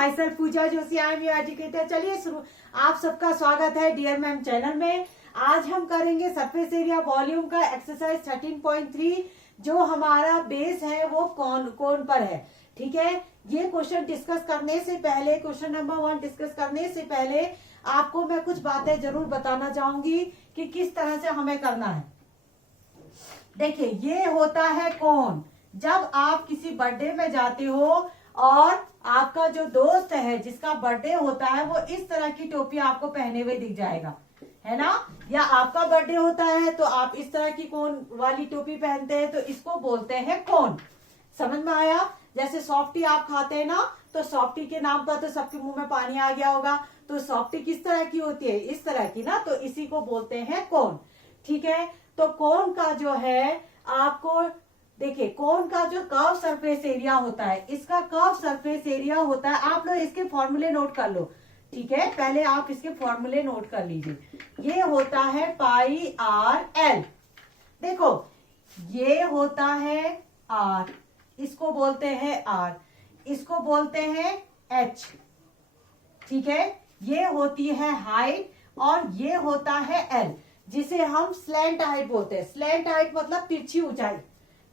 My self Puja Joshi, I am your educator. चलिए शुरू। आप सबका स्वागत है डियर मैम चैनल में। आज हम करेंगे सरफेस एरिया वॉल्यूम का एक्सरसाइज 13.3। जो हमारा बेस है वो कौन पर है। ठीक है, ये क्वेश्चन डिस्कस करने से पहले, क्वेश्चन नंबर 1 डिस्कस करने से पहले आपको मैं कुछ बातें जरूर बताना चाहूंगी कि किस तरह से हमें करना है। देखिए, ये होता है कौन। जब आप किसी बर्थडे में जाते हो और आपका जो दोस्त है जिसका बर्थडे होता है वो इस तरह की टोपी आपको पहने हुए दिख जाएगा, है ना। या आपका बर्थडे होता है तो आप इस तरह की कोन वाली टोपी पहनते हैं, तो इसको बोलते हैं कोन। समझ में आया। जैसे सॉफ्टी आप खाते हैं ना, तो सॉफ्टी के नाम पर तो सबके मुंह में पानी आ गया होगा। तो सॉफ्टी किस तरह की होती है, इस तरह की ना, तो इसी को बोलते हैं कोन। ठीक है, तो कोन का जो है आपको देखिए, कोन का जो कर्व सरफेस एरिया होता है, इसका कर्व सरफेस एरिया होता है। आप लोग इसके फॉर्मूले नोट कर लो। ठीक है, पहले आप इसके फॉर्मूले नोट कर लीजिए। ये होता है पाई आर एल। देखो, ये होता है आर, इसको बोलते हैं आर, इसको बोलते हैं एच। ठीक है, ये होती है हाइट और ये होता है एल, जिसे हम स्लैंट हाइट बोलते हैं। स्लैंट हाइट मतलब तिरछी ऊंचाई।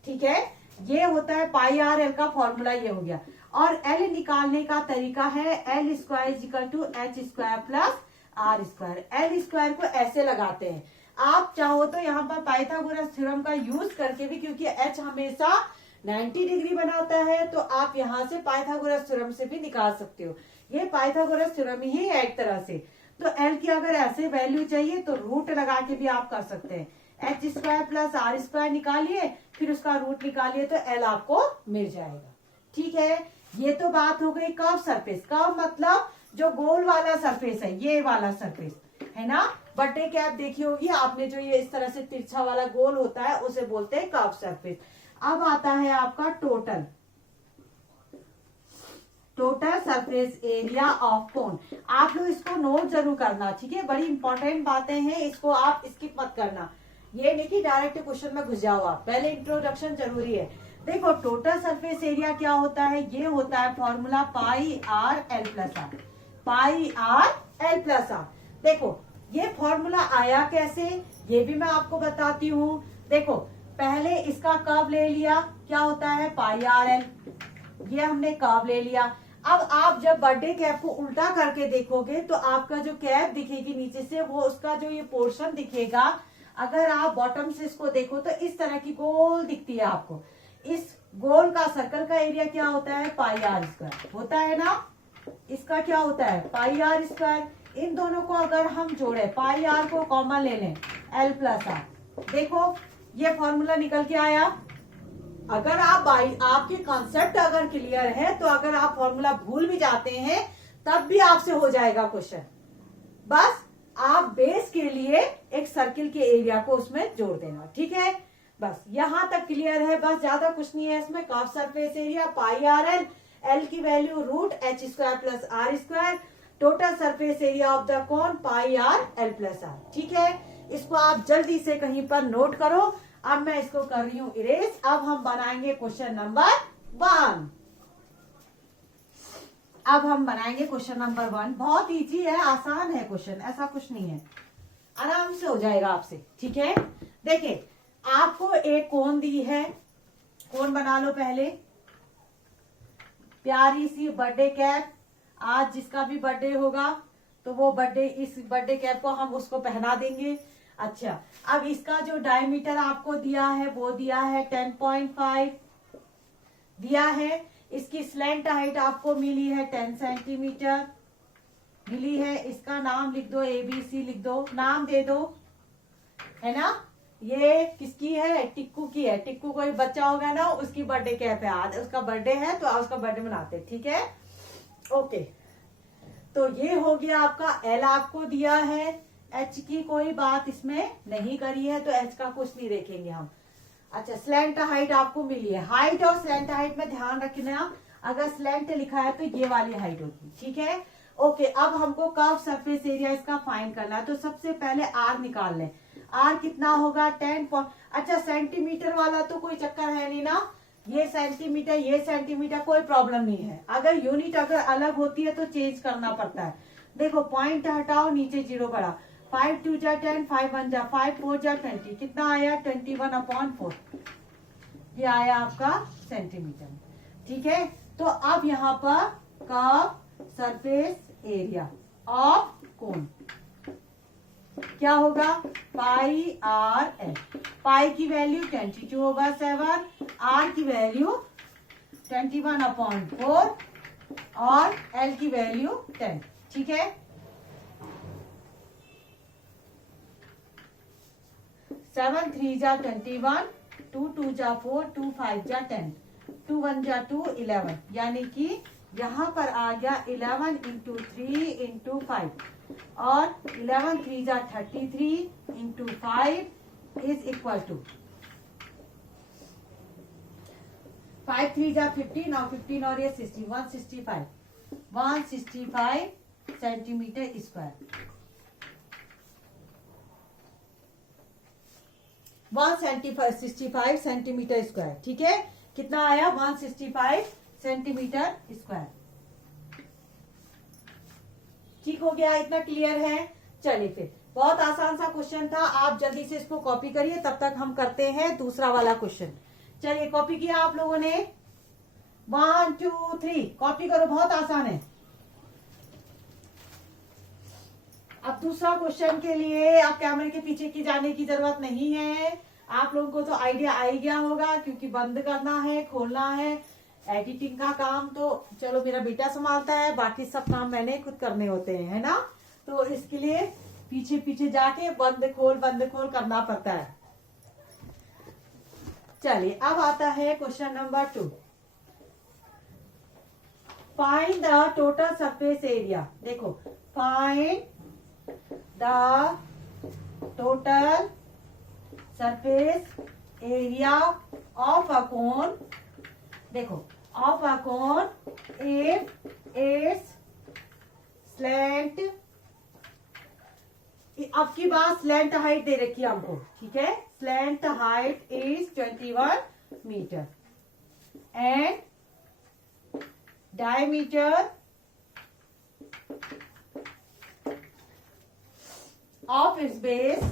ठीक है, ये होता है पाई आर एल का फॉर्मूला, ये हो गया। और एल निकालने का तरीका है l square equal to h square plus r square. L square को ऐसे लगाते हैं। आप चाहो तो यहाँ पर पाइथागोरस थ्योरम का यूज करके भी, क्योंकि एच हमेशा 90 डिग्री बनाता है, तो आप यहाँ से पाइथागोरस थ्योरम से भी निकाल सकते हो। ये पाइथागोरस थ्योरम ही है एक तरह से। तो एल की अगर ऐसे वैल्यू चाहिए तो रूट लगा के भी आप कर सकते हैं। H square plus r square निकालिए, फिर उसका रूट निकालिए, तो एल आपको मिल जाएगा। ठीक है, ये तो बात हो गई कर्व सरफेस। कर्व मतलब जो गोल वाला सरफेस है, ये वाला सरफेस है ना। बर्थडे कैप देखी होगी आपने, जो ये इस तरह से तिरछा वाला गोल होता है उसे बोलते हैं कर्व सरफेस। अब आता है आपका total surface area of cone. आप लोग इसको नोट जरूर करना। ठीक है, बड़ी इंपॉर्टेंट बातें हैं, इसको आप स्किप मत करना। ये नहीं कि डायरेक्ट क्वेश्चन में घुस जाओ आप, पहले इंट्रोडक्शन जरूरी है। देखो, टोटल सरफेस एरिया क्या होता है, ये होता है formula pi r l plus r. Pi r l plus r. देखो, ये फॉर्मूला आया कैसे, ये भी मैं आपको बताती हूँ। देखो, पहले इसका कर्व ले लिया, क्या होता है पाई आर एल, ये हमने कर्व ले लिया। अब आप जब बर्थडे कैप को उल्टा करके देखोगे तो आपका जो कैप दिखेगी नीचे से, वो उसका जो ये पोर्शन दिखेगा, अगर आप बॉटम से इसको देखो तो इस तरह की गोल दिखती है आपको। इस गोल का सर्कल का एरिया क्या होता है, पाई आर स्क्वायर होता है ना। इसका क्या होता है, पाई आर स्क्वायर। इन दोनों को अगर हम जोड़े, पाई आर को कॉमन ले लें, एल प्लस आर, देखो ये फॉर्मूला निकल के आया। अगर आपके कॉन्सेप्ट अगर क्लियर है तो अगर आप फॉर्मूला भूल भी जाते हैं तब भी आपसे हो जाएगा क्वेश्चन। बस आप बेस के लिए एक सर्किल के एरिया को उसमें जोड़ देना। ठीक है, बस यहां तक क्लियर है। बस ज्यादा कुछ नहीं है इसमें। Curve surface area pi r l, l की value root h square plus r square, total surface area of the cone pi r l plus r. ठीक है, इसको आप जल्दी से कहीं पर नोट करो। अब मैं इसको कर रही हूं इरेज। अब हम बनाएंगे क्वेश्चन नंबर 1। अब हम बनाएंगे क्वेश्चन नंबर 1। बहुत इजी है, आसान है क्वेश्चन, ऐसा कुछ नहीं है, आराम से हो जाएगा आपसे। ठीक है, देखिए आपको एक कोन दी है, कोन बना लो पहले। प्यारी सी बर्थडे कैप, आज जिसका भी बर्थडे होगा तो वो इस बर्थडे कैप को हम उसको पहना देंगे। अच्छा, अब इसका जो डायमीटर आपको दिया है वो दिया है 10.5 दिया है। इसकी स्लैंट हाइट आपको मिली है 10 सेंटीमीटर मिली है। इसका नाम लिख दो, ABC लिख दो, नाम दे दो, है ना। ये किसकी है, टिक्कू की है। टिक्कू कोई बच्चा होगा ना, उसकी बर्थडे कैप है, आज उसका बर्थडे है तो आज उसका बर्थडे मनाते। ठीक है, ओके। तो ये हो गया आपका। एल आपको दिया है, एच की कोई बात इसमें नहीं करी है तो एच का कुछ नहीं देखेंगे हम। अच्छा, स्लैंट हाइट आपको मिली है। हाइट और स्लैंट हाइट में ध्यान रखना, अगर स्लैंट लिखा है तो ये वाली हाइट होगी। ठीक है, ओके। अब हमको कर्व सरफेस एरिया इसका फाइंड करना है, तो सबसे पहले आर निकाल लें। आर कितना होगा, 10। अच्छा, सेंटीमीटर वाला तो कोई चक्कर है नहीं ना, ये सेंटीमीटर कोई प्रॉब्लम नहीं है। अगर यूनिट अगर अलग होती है तो चेंज करना पड़ता है। देखो पॉइंट हटाओ, नीचे 0 बढ़ा, 5 2 जा 10, 5 1 जा 5, 4 जा 20, कितना आया 21/4, ये आया आपका सेंटीमीटर। ठीक है, तो अब यहाँ पर curve surface area of cone क्या होगा, पाई आर एल। पाई की वैल्यू 22/7, आर की वैल्यू 21/4 और एल की वैल्यू 10। ठीक है, 7 3 जा 21, 2 2 जा 4, 2 5 जा 10, 2 1 जा 2, 11, यानी कि यहाँ पर आ गया 11 × 3 × 5 और 11 3 जा 33 × 5 इज इक्वल टू 5 3 जा 15 और 15 और ये 16, 165 सेंटीमीटर स्क्वायर। 165 centimetre square. ठीक है, कितना आया 165 सेंटीमीटर स्क्वायर। ठीक हो गया, इतना क्लियर है। चलिए फिर, बहुत आसान सा क्वेश्चन था, आप जल्दी से इसको कॉपी करिए, तब तक हम करते हैं दूसरा वाला क्वेश्चन। चलिए कॉपी किया आप लोगों ने, 1 2 3 कॉपी करो, बहुत आसान है। अब दूसरा क्वेश्चन के लिए आप कैमरे के पीछे की जाने की जरूरत नहीं है, आप लोगों को तो आइडिया आ ही गया होगा, क्योंकि बंद करना है, खोलना है, एडिटिंग का काम तो चलो मेरा बेटा संभालता है, बाकी सब काम मैंने खुद करने होते हैं, है ना। तो इसके लिए पीछे पीछे जाके बंद खोल करना पड़ता है। चलिए अब आता है question number 2, find the total surface area. देखो, find the total surface area of a cone. देखो, of a cone if it's slant, अब की बात स्लैंट हाइट दे रखी है हमको, ठीक है। Slant height is 21 metre and diameter of its base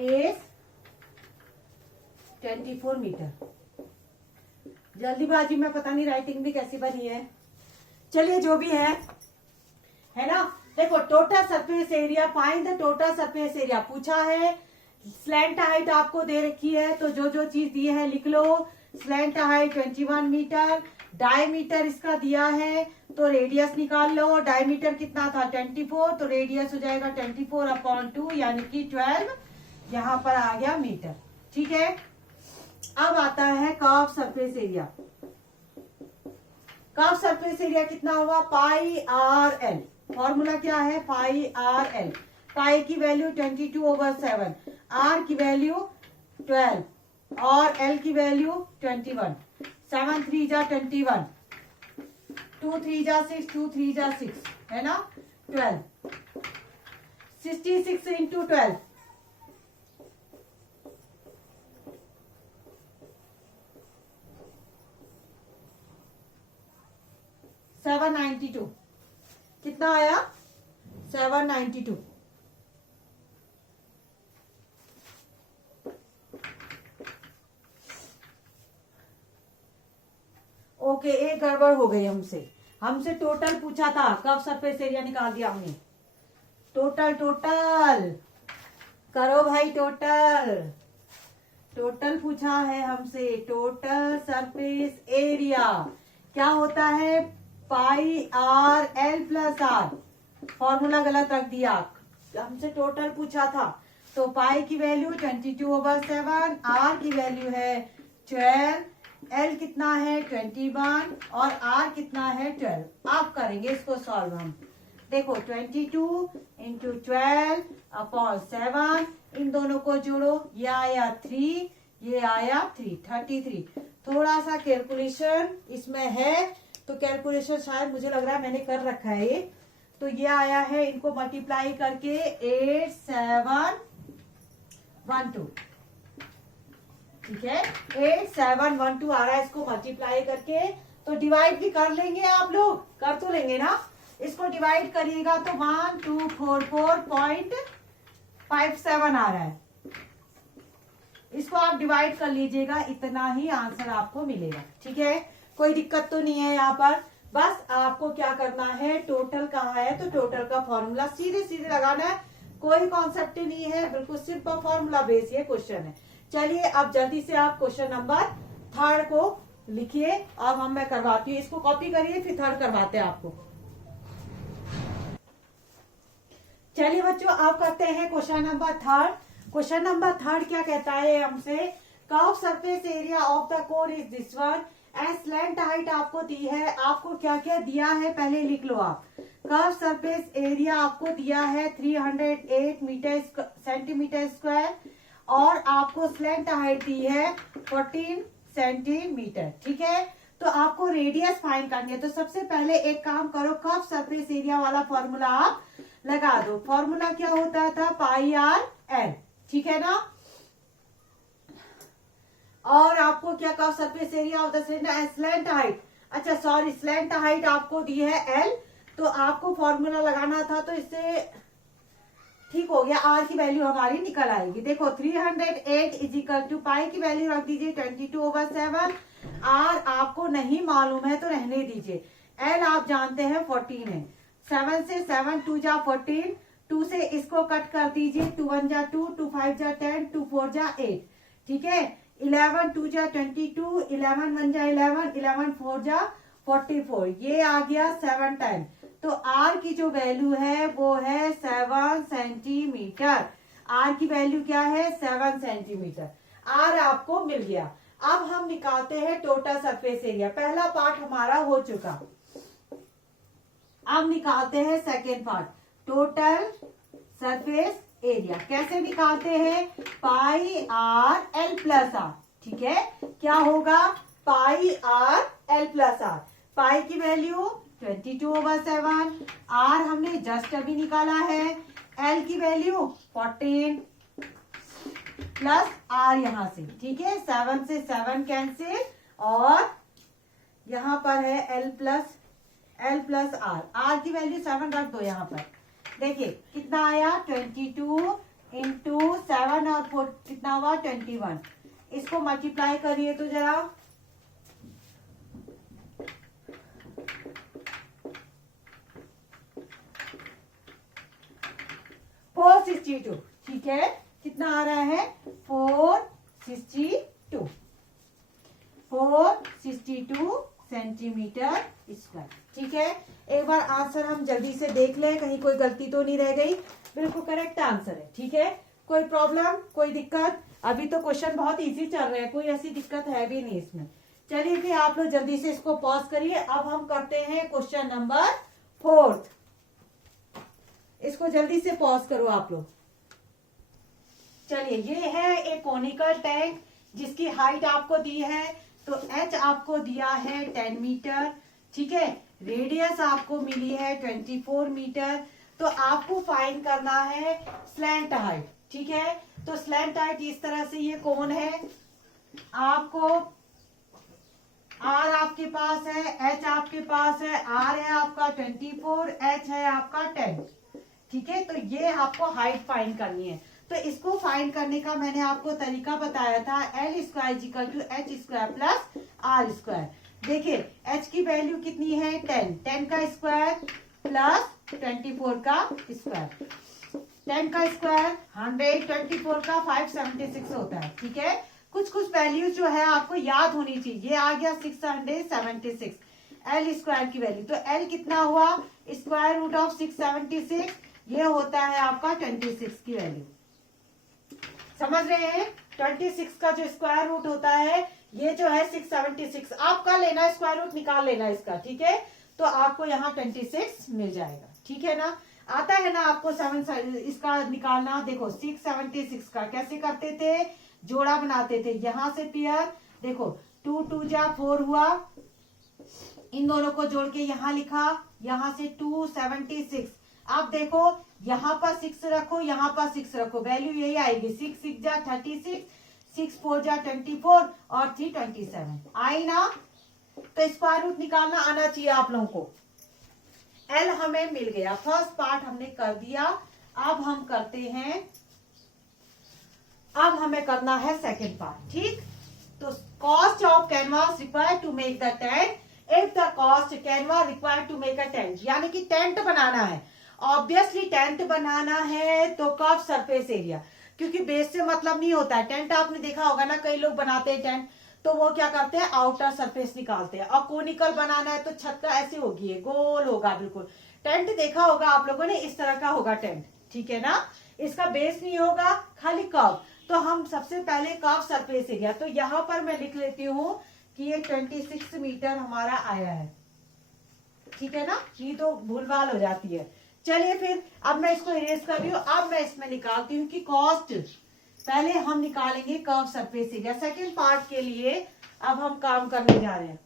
is 24 metre. जल्दीबाजी में पता नहीं राइटिंग भी कैसी बनी है, चलिए जो भी है ना। देखो, total surface area, find the total surface area पूछा है। स्लैंट हाइट आपको दे रखी है, तो जो जो चीज दी है लिख लो। स्लैंट हाइट 21 मीटर, डायमीटर इसका दिया है, तो रेडियस निकाल लो। डायमीटर कितना था 24, तो रेडियस हो जाएगा 24/2 यानी कि 12, यहाँ पर आ गया मीटर। ठीक है, अब आता है curve surface area. Curve surface area कितना हुआ, पाई आर एल। फॉर्मूला क्या है, पाई आर एल। पाई की वैल्यू 22/7, आर की वैल्यू 12 और एल की वैल्यू 21। 7 3 जा 21, 2 3 जा 6, 2 3 जा 6, है ना, 12। 66 × 12, 792। कितना आया 792। ओके, एक गड़बड़ हो गई हमसे टोटल पूछा था, कर्व सरफेस एरिया निकाल दिया हमने। टोटल करो भाई, टोटल पूछा है हमसे। टोटल सरफेस एरिया क्या होता है, pi r l plus r. Formula गलत रख दिया, हमसे टोटल पूछा था, तो पाई की वैल्यू 22/7, आर की वैल्यू है 12, एल कितना है 21 और आर कितना है 12। आप करेंगे इसको सॉल्व हम। देखो 22 × 12/7, इन दोनों को जोड़ो, ये आया 3, ये आया 3, 33। थोड़ा सा कैलकुलेशन इसमें है, तो कैलकुलेशन शायद मुझे लग रहा है मैंने कर रखा है ये। तो ये आया है, इनको मल्टीप्लाई करके 8712, ठीक है, 8712 आ रहा है। इसको मल्टीप्लाई करके तो डिवाइड भी कर लेंगे, आप लोग कर तो लेंगे ना। इसको डिवाइड करिएगा तो 1244.57 आ रहा है। इसको आप डिवाइड कर लीजिएगा, इतना ही आंसर आपको मिलेगा। ठीक है, कोई दिक्कत तो नहीं है यहाँ पर। बस आपको क्या करना है, टोटल कहाँ है तो टोटल का फॉर्मूला सीधे सीधे लगाना है, कोई कॉन्सेप्ट नहीं है, बिल्कुल सिर्फ फॉर्मूला बेस ये क्वेश्चन है। चलिए अब जल्दी से आप क्वेश्चन नंबर 3 को लिखिए। अब मैं करवाती हूँ, इसको कॉपी करिए फिर 3 करवाते हैं आपको। चलिए बच्चों, आप करते हैं क्वेश्चन नंबर 3। क्वेश्चन नंबर 3 क्या कहता है हमसे, curve surface area of the core is this one and slant height आपको दी है। आपको क्या क्या दिया है पहले लिख लो आप। कर्व सरफेस एरिया आपको दिया है 308 सेंटीमीटर स्क्वायर और आपको स्लैंट हाइट दी है 14 सेंटीमीटर। ठीक है, तो आपको रेडियस फाइंड करनी है। तो सबसे पहले एक काम करो, कर्व सरफेस एरिया वाला फॉर्मूला आप लगा दो। फॉर्मूला क्या होता था, पाई आर एल। ठीक है ना। और आपको क्या curve surface area of the cylinder slant height, अच्छा सॉरी स्लैंट हाइट आपको दी है एल, तो आपको फॉर्मूला लगाना था। तो इससे ठीक हो गया, आर की वैल्यू हमारी निकल आएगी। देखो 308 इज इक्वल टू पाई की वैल्यू रख दीजिए 22/7। आर आपको नहीं मालूम है तो रहने दीजिए। एल आप जानते हैं 14 है। 7 से 7 2 जा 14, 2 से इसको कट कर दीजिए, 2 1 जा 2, 2 5 जा 10, 2 4 जा 8। ठीक है, 11 2 जा 22, 11 1 जा 11, 11 4 जा 44, ये आ गया 7 10। तो आर की जो वैल्यू है वो है 7 सेंटीमीटर। आर की वैल्यू क्या है, 7 सेंटीमीटर। आर आपको मिल गया। अब हम निकालते हैं टोटल सरफेस एरिया। पहला पार्ट हमारा हो चुका, अब निकालते हैं second part, total surface area. कैसे निकालते हैं, पाई आर एल प्लस आर। ठीक है, क्या होगा, पाई आर एल प्लस आर। पाई की वैल्यू 22/7, आर हमने जस्ट अभी निकाला है, एल की वैल्यू 14 प्लस आर यहां से। ठीक है, 7 से 7 कैंसिल और यहां पर है एल प्लस आर। आर की वैल्यू 7 रख दो यहाँ पर। देखिए कितना आया, 22 इंटू 7 और 4 कितना हुआ 21। इसको मल्टीप्लाई करिए तो जरा, फोर 62। ठीक है, कितना आ रहा है 462 सेंटीमीटर स्क्वायर। ठीक है, एक बार आंसर हम जल्दी से देख लें, कहीं कोई गलती तो नहीं रह गई, बिल्कुल करेक्ट आंसर है। ठीक है, कोई प्रॉब्लम कोई दिक्कत, अभी तो क्वेश्चन बहुत इजी चल रहे हैं, कोई ऐसी दिक्कत है भी नहीं इसमें। चलिए फिर आप लोग जल्दी से इसको पॉज करिए। अब हम करते हैं क्वेश्चन नंबर 4। इसको जल्दी से पॉज करो आप लोग। चलिए, ये है एक कोनिकल टैंक जिसकी हाइट आपको दी है, तो एच आपको दिया है 10 मीटर। ठीक है, रेडियस आपको मिली है 24 मीटर। तो आपको फाइंड करना है स्लैंट हाइट। ठीक है, तो स्लैंट हाइट इस तरह से, ये कौन है, आपको आर आपके पास है, एच आपके पास है, आर है आपका 24, एच है आपका 10। ठीक है, तो ये आपको हाइट फाइंड करनी है। तो इसको फाइंड करने का मैंने आपको तरीका बताया था, l square equal to h square plus r square. देखिए एच की वैल्यू कितनी है 10 का स्क्वायर प्लस 24 का स्क्वायर। 10 का स्क्वायर 100, 24 का 576 होता है। ठीक है, कुछ वैल्यूज जो है आपको याद होनी चाहिए। ये आ गया 676 एल स्क्वायर की वैल्यू। तो एल कितना हुआ, स्क्वायर रूट ऑफ 676, ये होता है आपका 26 की वैल्यू। समझ रहे हैं, 26 का जो स्क्वायर रूट होता है ये जो है 676, आपका लेना स्क्वायर रूट निकाल लेना इसका। ठीक है, तो आपको यहाँ 26 मिल जाएगा। ठीक है ना, आता है ना आपको 7 इसका निकालना। देखो 676 का कैसे करते थे, जोड़ा बनाते थे, यहां से पेयर, देखो 2 2 जा 4 हुआ, इन दोनों को जोड़ के यहाँ लिखा, यहाँ से 276। अब देखो यहाँ पर 6 रखो, यहाँ पर 6 रखो, वैल्यू यही आएगी, 6 6 जा 36, 6 4 जा 24 और 3 27 आई ना। तो स्क्वायर रूट निकालना आना चाहिए आप लोगों को। एल हमें मिल गया, फर्स्ट पार्ट हमने कर दिया। अब हम करते हैं, अब हमें करना है सेकंड पार्ट। ठीक, तो cost of canvas required to make the tent if the cost canvas required to make a tent, यानी कि टेंट बनाना है। ऑब्वियसली टेंट बनाना है तो कर्व सरफेस एरिया, क्योंकि बेस से मतलब नहीं होता है। टेंट आपने देखा होगा ना, कई लोग बनाते हैं टेंट तो वो क्या करते हैं, आउटर सरफेस निकालते हैं। और कोनिकल बनाना है तो छत का ऐसे होगी, गोल होगा बिल्कुल। टेंट देखा होगा आप लोगों ने, इस तरह का होगा टेंट, ठीक है ना। इसका बेस नहीं होगा, खाली कर्व। तो हम सबसे पहले कर्व सरफेस एरिया, तो यहां पर मैं लिख लेती हूं कि ये 26 मीटर हमारा आया है, ठीक है ना। ये तो भूलभाल हो जाती है। चलिए फिर अब मैं इसको इरेज कर रही हूँ। अब मैं इसमें निकालती हूँ कि कॉस्ट, पहले हम निकालेंगे curve surface area. Second part के लिए अब हम काम करने जा रहे हैं।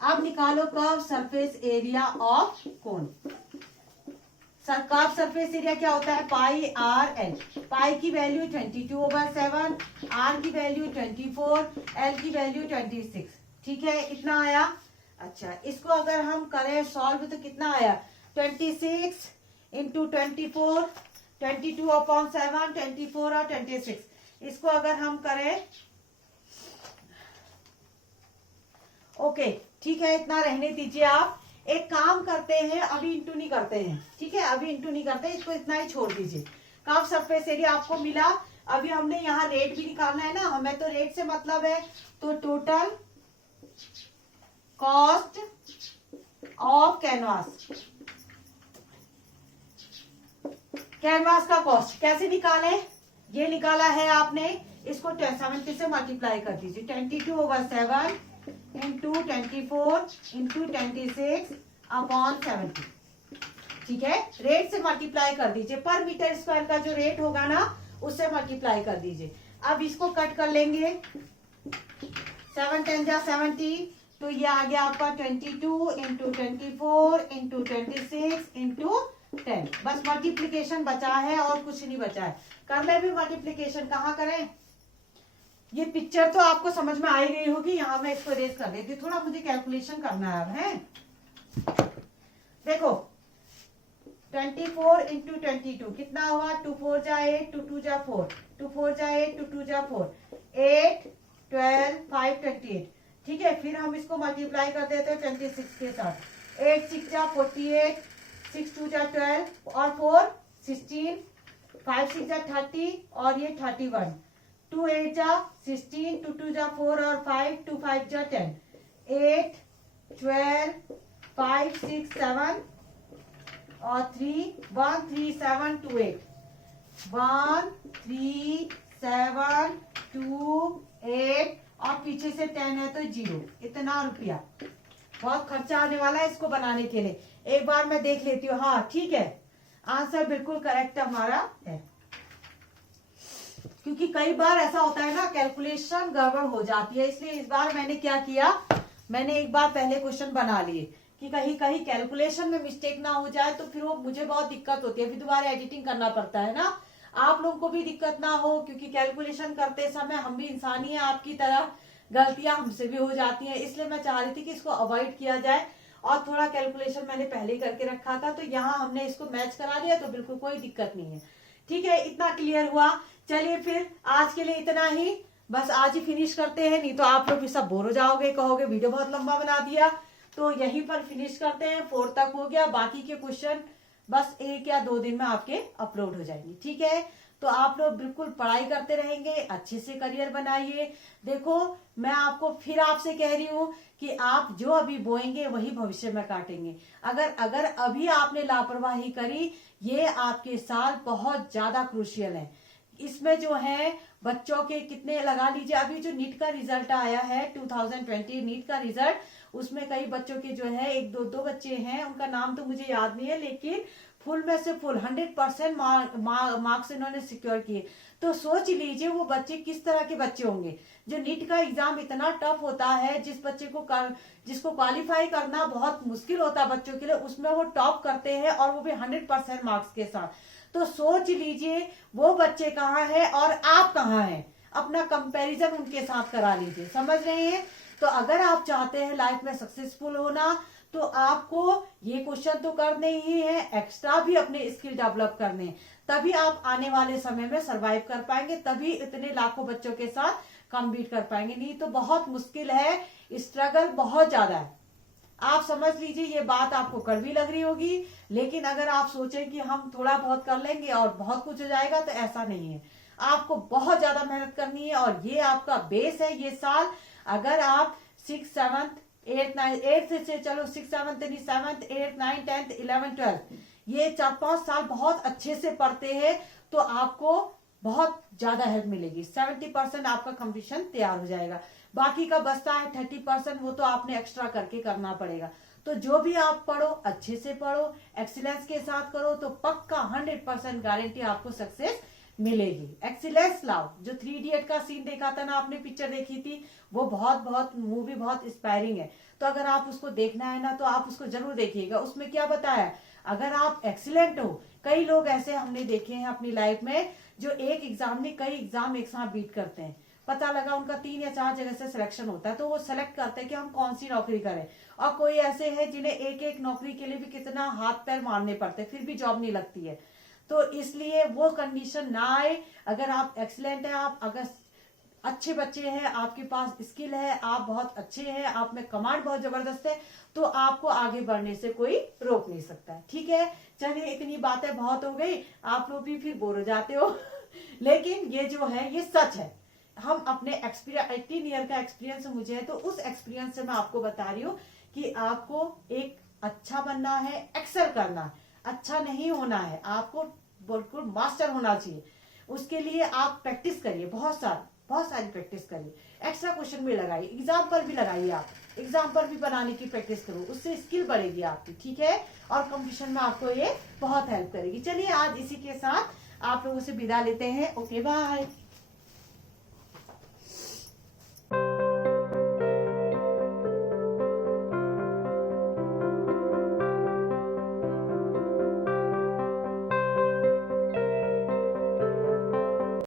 अब निकालो curve surface area of cone. Curve surface area क्या होता है, पाई आर एल। पाई की वैल्यू 22/7, आर की वैल्यू 24, एल की वैल्यू 26, ठीक है, इतना आया। अच्छा, इसको अगर हम करें सॉल्व तो कितना आया, 26 इंटू 24, 22/7, 24 और 26। इसको अगर हम करें, ओके ठीक है, इतना रहने दीजिए। आप एक काम करते हैं, अभी इंटू नहीं करते हैं, ठीक है, अभी इंटू नहीं करते, इसको इतना ही छोड़ दीजिए। कर्व सरफेस एरिया आपको मिला। अभी हमने यहाँ रेट भी निकालना है ना, हमें तो रेट से मतलब है। तो total cost of canvas, canvas का कॉस्ट कैसे निकाले, ये निकाला है आपने। इसको 70 से मल्टीप्लाई कर दीजिए, 22/7 इंटू 24 इंटू 26 अपॉन 70, ठीक है। रेट से मल्टीप्लाई कर दीजिए, पर मीटर स्क्वायर का जो रेट होगा ना उससे मल्टीप्लाई कर दीजिए। अब इसको कट कर लेंगे, 7 10 जा 70, तो ये आ गया आपका 22 इंटू 24 इंटू 26 इंटू 10। बस मल्टीप्लीकेशन बचा है और कुछ नहीं बचा है। कर ले भी मल्टीप्लीकेशन, कहाँ करें। ये पिक्चर तो आपको समझ में आ ही गई होगी। यहाँ मैं इसको इरेज कर देती हूँ, थोड़ा मुझे कैलकुलेशन करना है अब, है। देखो 24 इंटू 22 कितना हुआ, 2 4 जा 8, 2 2 जा 4, 2 4 जा 8, 2 2 जा 4, 8 12 5 28, ठीक है। फिर हम इसको मल्टीप्लाई कर देते हैं 26 के साथ, 8 6 जा 48, 6 2 जा 12 और 4 16, 5 6 जा 30 और ये 31, 2 8 जा 16, 2 2 जा 4 और 5, 2 5 जा 10, 8 12 5 6 7 और 3 1 3 7 2 8, 1 3 7 2 8 और पीछे से 10 है तो 0। इतना रुपया बहुत खर्चा आने वाला है इसको बनाने के लिए। एक बार मैं देख लेती हूँ, हाँ ठीक है, आंसर बिल्कुल करेक्ट हमारा है। क्योंकि कई बार ऐसा होता है ना, कैलकुलेशन गड़बड़ हो जाती है, इसलिए इस बार मैंने क्या किया, मैंने एक बार पहले क्वेश्चन बना लिए कि कहीं कहीं कैलकुलेशन में मिस्टेक ना हो जाए, तो फिर वो मुझे बहुत दिक्कत होती है, फिर दोबारा एडिटिंग करना पड़ता है ना। आप लोगों को भी दिक्कत ना हो, क्योंकि कैलकुलेशन करते समय हम भी इंसान ही हैं, आपकी तरह गलतियां हमसे भी हो जाती हैं। इसलिए मैं चाह रही थी कि इसको अवॉइड किया जाए, और थोड़ा कैलकुलेशन मैंने पहले ही करके रखा था, तो यहाँ हमने इसको मैच करा दिया, तो बिल्कुल कोई दिक्कत नहीं है। ठीक है, इतना क्लियर हुआ। चलिए फिर आज के लिए इतना ही, बस आज ही फिनिश करते हैं, नहीं तो आप लोग भी सब बोर हो जाओगे, कहोगे वीडियो बहुत लंबा बना दिया। तो यहीं पर फिनिश करते हैं, 4 तक हो गया, बाकी के क्वेश्चन बस 1 या 2 दिन में आपके अपलोड हो जाएंगे। ठीक है, तो आप लोग बिल्कुल पढ़ाई करते रहेंगे, अच्छे से करियर बनाइए। देखो मैं आपको फिर आपसे कह रही हूँ कि आप जो अभी बोएंगे वही भविष्य में काटेंगे। अगर अभी आपने लापरवाही करी, ये आपके साल बहुत ज्यादा क्रूशियल है। इसमें जो है बच्चों के कितने, लगा लीजिए अभी जो नीट का रिजल्ट आया है 2020 नीट का रिजल्ट, उसमें कई बच्चों के जो है 1 2 बच्चे हैं, उनका नाम तो मुझे याद नहीं है, लेकिन फुल में से फुल 100% मार्क्स इन्होंने सिक्योर किए। तो सोच लीजिए वो बच्चे किस तरह के बच्चे होंगे। जो नीट का एग्जाम इतना टफ होता है, जिसको क्वालिफाई करना बहुत मुश्किल होता है बच्चों के लिए, उसमें वो टॉप करते हैं और वो भी 100% मार्क्स के साथ। तो सोच लीजिए वो बच्चे कहाँ हैं और आप कहाँ हैं, अपना कंपैरिजन उनके साथ करा लीजिए। समझ रहे हैं? तो अगर आप चाहते हैं लाइफ में सक्सेसफुल होना, तो आपको ये क्वेश्चन तो करने ही है, एक्स्ट्रा भी अपने स्किल डेवलप करने हैं। तभी आप आने वाले समय में सरवाइव कर पाएंगे, तभी इतने लाखों बच्चों के साथ कम्पीट कर पाएंगे। नहीं तो बहुत मुश्किल है, स्ट्रगल बहुत ज्यादा है। आप समझ लीजिए, ये बात आपको कड़वी लग रही होगी, लेकिन अगर आप सोचें कि हम थोड़ा बहुत कर लेंगे और बहुत कुछ हो जाएगा, तो ऐसा नहीं है। आपको बहुत ज्यादा मेहनत करनी है और ये आपका बेस है। ये साल अगर आप 6th 7th 8th 9th 8th से चलो 6th 7th 7th 8th 9th 10th 11th 12th ये 4-5 साल बहुत अच्छे से पढ़ते हैं, तो आपको बहुत ज्यादा हेल्प मिलेगी। 70% आपका कंप्लीशन तैयार हो जाएगा। बाकी का बचता है 30%, वो तो आपने एक्स्ट्रा करके करना पड़ेगा। तो जो भी आप पढ़ो, अच्छे से पढ़ो, एक्सीलेंस के साथ करो, तो पक्का 100% गारंटी आपको सक्सेस मिलेगी। एक्सीलेंस लाओ। जो 3 इडियट का सीन देखा था ना आपने, पिक्चर देखी थी, वो बहुत मूवी बहुत इंस्पायरिंग है। तो अगर आप उसको देखना है ना, तो आप उसको जरूर देखिएगा। उसमें क्या बताया, अगर आप एक्सीलेंट हो, कई लोग ऐसे हमने देखे हैं अपनी लाइफ में जो एक एग्जाम में कई एग्जाम एक साथ बीट करते हैं। पता लगा उनका 3 या 4 जगह से सिलेक्शन होता है, तो वो सेलेक्ट करते हैं कि हम कौन सी नौकरी करें। और कोई ऐसे हैं जिन्हें एक एक नौकरी के लिए भी कितना हाथ पैर मारने पड़ते, फिर भी जॉब नहीं लगती है। तो इसलिए वो कंडीशन ना आए। अगर आप एक्सीलेंट है, आप अगर अच्छे बच्चे हैं, आपके पास स्किल है, आप बहुत अच्छे हैं, आप में कमांड बहुत जबरदस्त है, तो आपको आगे बढ़ने से कोई रोक नहीं सकता है। ठीक है, चलिए इतनी बातें बहुत हो गई, आप लोग भी फिर बोर हो जाते हो लेकिन ये जो है ये सच है। हम अपने एक्सपीरियंस 18 ईयर का एक्सपीरियंस मुझे है, तो उस एक्सपीरियंस से मैं आपको बता रही हूँ कि आपको एक अच्छा बनना है, एक्सेल करना है, अच्छा नहीं होना है, आपको बिल्कुल मास्टर होना चाहिए। उसके लिए आप प्रैक्टिस करिए, बहुत सारी प्रैक्टिस करिए, एक्स्ट्रा क्वेश्चन भी लगाइए, एग्जाम्पल भी लगाइए, आप एग्जाम्पल भी बनाने की प्रैक्टिस करो, उससे स्किल बढ़ेगी आपकी। ठीक है, और कंपटीशन में आपको ये बहुत हेल्प करेगी। चलिए आज इसी के साथ आप लोगों से विदा लेते हैं। Okay bye.